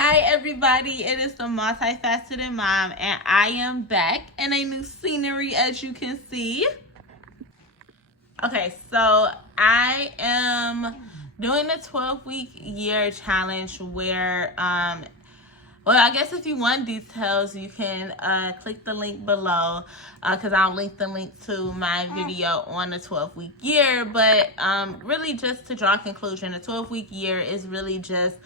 Hi everybody, it is the multifaceted mom and I am back in a new scenery as you can see. Okay, so I am doing a 12-week year challenge where I guess if you want details, you can click the link below because I'll link the link to my video on the 12-week year. But really just to draw a conclusion, a 12-week year is really just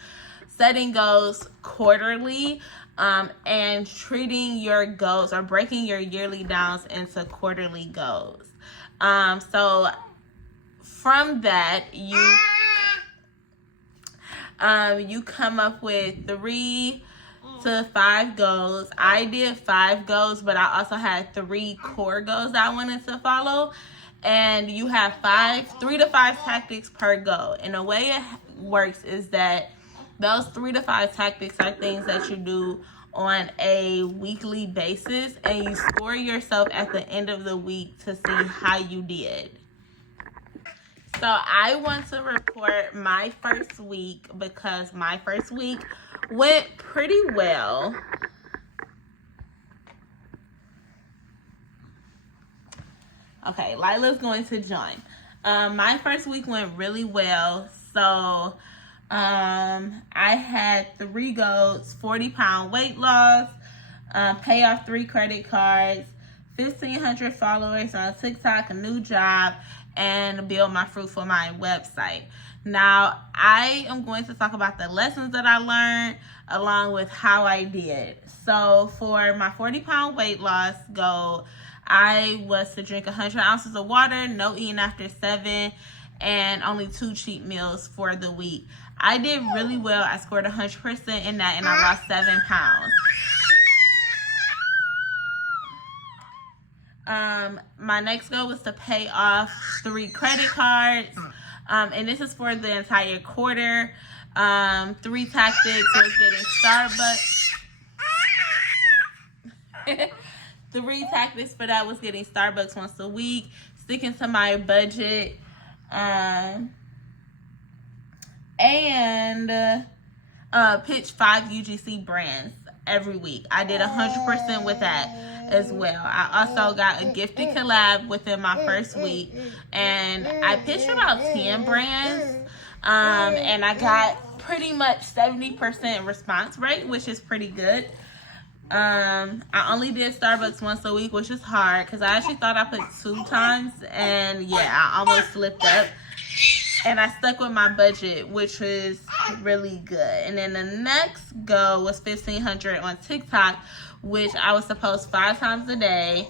setting goals quarterly and treating your goals or breaking your yearly downs into quarterly goals. So from that, you come up with 3 to 5 goals. I did 5 goals, but I also had 3 core goals that I wanted to follow. And you have 3 to 5 tactics per goal. And the way it works is that those 3 to 5 tactics are things that you do on a weekly basis, and you score yourself at the end of the week to see how you did. So I want to report my first week because my first week went pretty well. Okay, Lila's going to join. My first week went really well. So I had 3 goals: 40-pound weight loss, pay off 3 credit cards, 1,500 followers on TikTok, a new job, and build my Fruitful Mind website. Now, I am going to talk about the lessons that I learned along with how I did. So for my 40-pound weight loss goal, I was to drink 100 ounces of water, no eating after 7, and only 2 cheat meals for the week. I did really well. I scored 100% in that, and I lost 7 pounds. My next goal was to pay off 3 credit cards, and this is for the entire quarter. 3 tactics was getting Starbucks. 3 tactics for that was getting Starbucks once a week, sticking to my budget, and pitch 5 UGC brands every week. I did 100% with that as well. I also got a gifted collab within my first week, and I pitched about 10 brands, and I got pretty much 70% response rate, which is pretty good. I only did Starbucks once a week, which is hard because I actually thought I put 2 times, and yeah, I almost slipped up. And I stuck with my budget, which was really good. And then the next goal was 1,500 on TikTok, which I was supposed 5 times a day,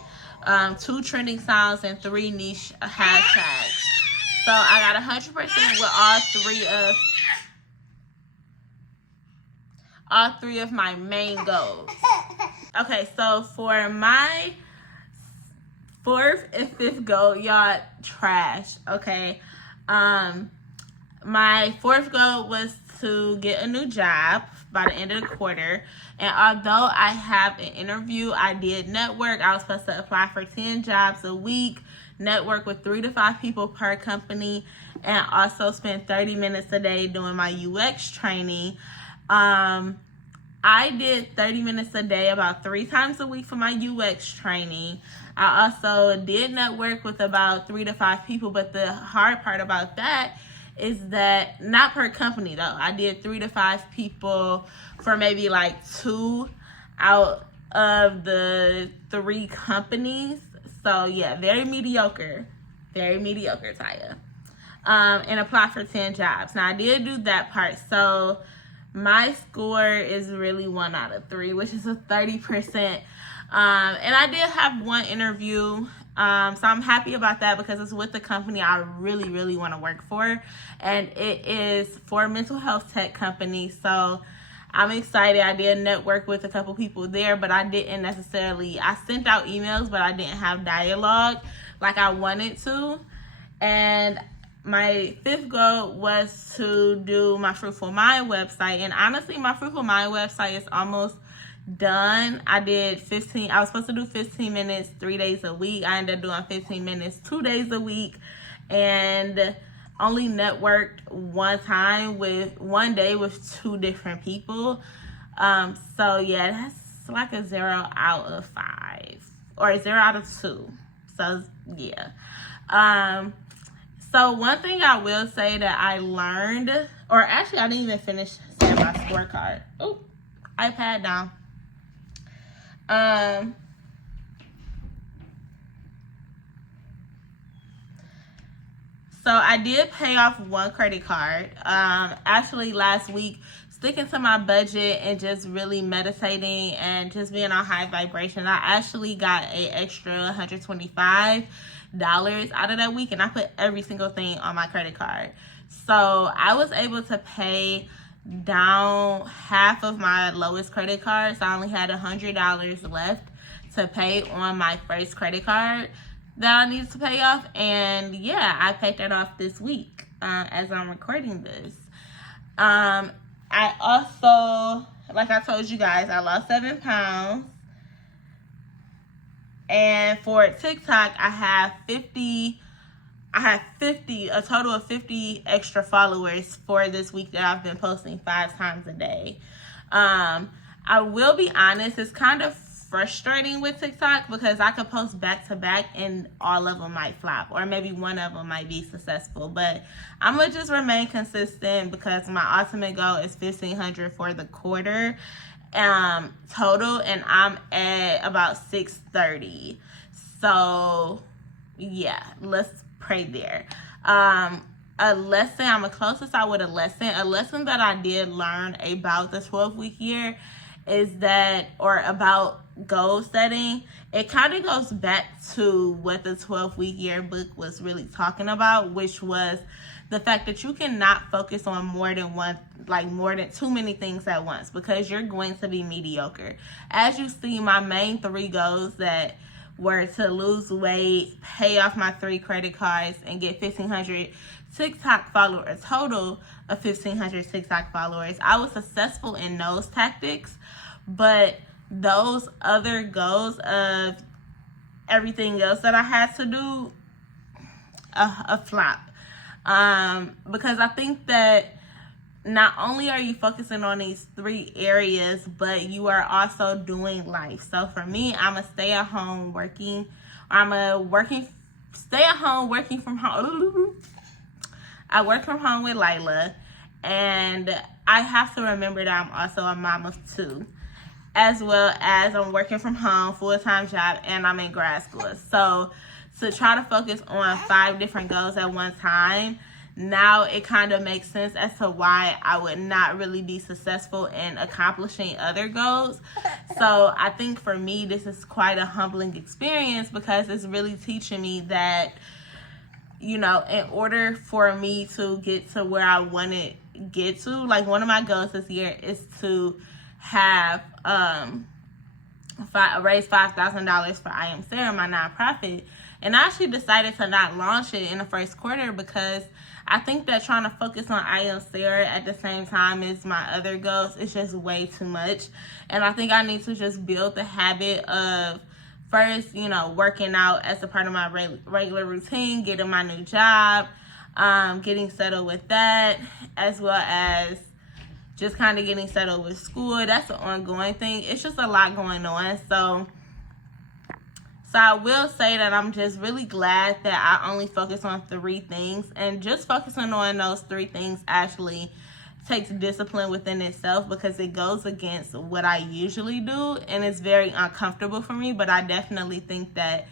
2 trending sounds, and 3 niche hashtags. So I got 100% with all 3 of my main goals. Okay, so for my 4th and 5th goal, y'all trash, okay? My 4th goal was to get a new job by the end of the quarter. And although I have an interview, I did network. I was supposed to apply for 10 jobs a week, network with 3 to 5 people per company, and also spend 30 minutes a day doing my UX training. I did 30 minutes a day about 3 times a week for my UX training. I also did network with about 3 to 5 people, but the hard part about that is that, not per company though, I did 3 to 5 people for maybe like 2 out of the 3 companies. So yeah, very mediocre, Taya. And apply for 10 jobs. Now I did do that part, so my score is really 1 out of 3, which is a 30%. And I did have 1 interview, so I'm happy about that because it's with the company I really, really want to work for. And it is for a mental health tech company, so I'm excited. I did network with a couple people there, but I didn't necessarily, I sent out emails, but I didn't have dialogue like I wanted to. And my 5th goal was to do my Fruitful Mind website. And honestly, my Fruitful Mind website is almost done. I was supposed to do 15 minutes 3 days a week. I ended up doing 15 minutes 2 days a week, and only networked one day with 2 different people. So yeah, that's like a 0 out of 5 or a 0 out of 2. So yeah. So one thing I will say that I learned, or actually I didn't even finish saying my scorecard. Oh, iPad down. So I did pay off one credit card. Actually last week, sticking to my budget and just really meditating and just being on high vibration, I actually got an extra $125 out of that week, and I put every single thing on my credit card. So I was able to pay down half of my lowest credit card. So I only had $100 left to pay on my first credit card that I needed to pay off. And yeah, I paid that off this week as I'm recording this. I also, like I told you guys, I lost 7 pounds. And for TikTok, I have a total of 50 extra followers for this week that I've been posting 5 times a day. I will be honest, it's kind of frustrating with TikTok because I could post back to back and all of them might flop, or maybe one of them might be successful. But I'm gonna just remain consistent because my ultimate goal is 1,500 for the quarter total, and I'm at about 630. So yeah, let's pray there. A lesson, I'm gonna close this out with a lesson that I did learn about the 12-week year is that, or about goal setting, it kind of goes back to what the 12-week year book was really talking about, which was the fact that you cannot focus on more than too many things at once, because you're going to be mediocre. As you see, my main 3 goals that were to lose weight, pay off my 3 credit cards, and get 1,500 TikTok followers, a total of 1,500 TikTok followers. I was successful in those tactics, but those other goals of everything else that I had to do, a flop. Because I think that not only are you focusing on these 3 areas, but you are also doing life. So for me, I'm a stay-at-home working from home. I work from home with Lila, and I have to remember that I'm also a mom of 2, as well as I'm working from home, full-time job, and I'm in grad school. So to try to focus on 5 different goals at one time, now it kind of makes sense as to why I would not really be successful in accomplishing other goals. So I think for me, this is quite a humbling experience, because it's really teaching me that, you know, in order for me to get to where I want to get to, like one of my goals this year is to have raise $5,000 for I Am Sarah, my nonprofit. And I actually decided to not launch it in the first quarter because I think that trying to focus on I Am Sarah at the same time as my other goals is just way too much. And I think I need to just build the habit of first, you know, working out as a part of my regular routine, getting my new job, getting settled with that, as well as just kind of getting settled with school. That's an ongoing thing. It's just a lot going on. So I will say that I'm just really glad that I only focus on 3 things, and just focusing on those 3 things actually takes discipline within itself, because it goes against what I usually do, and it's very uncomfortable for me. But I definitely think that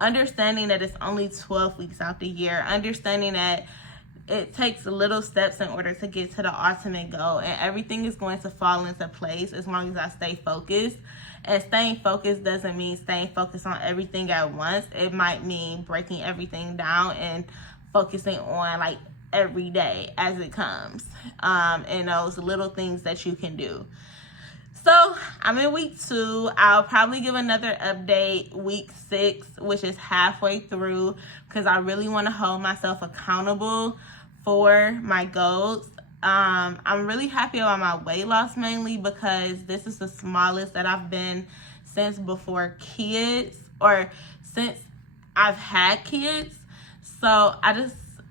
understanding that it's only 12 weeks out the year, understanding that it takes little steps in order to get to the ultimate goal, and everything is going to fall into place as long as I stay focused. And staying focused doesn't mean staying focused on everything at once. It might mean breaking everything down and focusing on like every day as it comes, and those little things that you can do. So I'm in week 2. I'll probably give another update week 6, which is halfway through, because I really want to hold myself accountable for my goals. I'm really happy about my weight loss, mainly because this is the smallest that I've been since before kids, or since I've had kids. So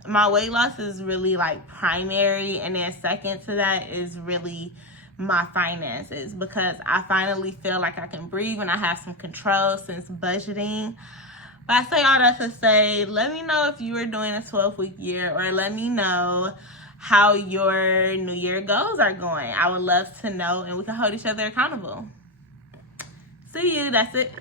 my weight loss is really like primary, and then second to that is really my finances, because I finally feel like I can breathe and I have some control since budgeting. But I say all that to say, let me know if you are doing a 12-week year, or let me know how your New Year goals are going. I would love to know, and we can hold each other accountable. See you. That's it.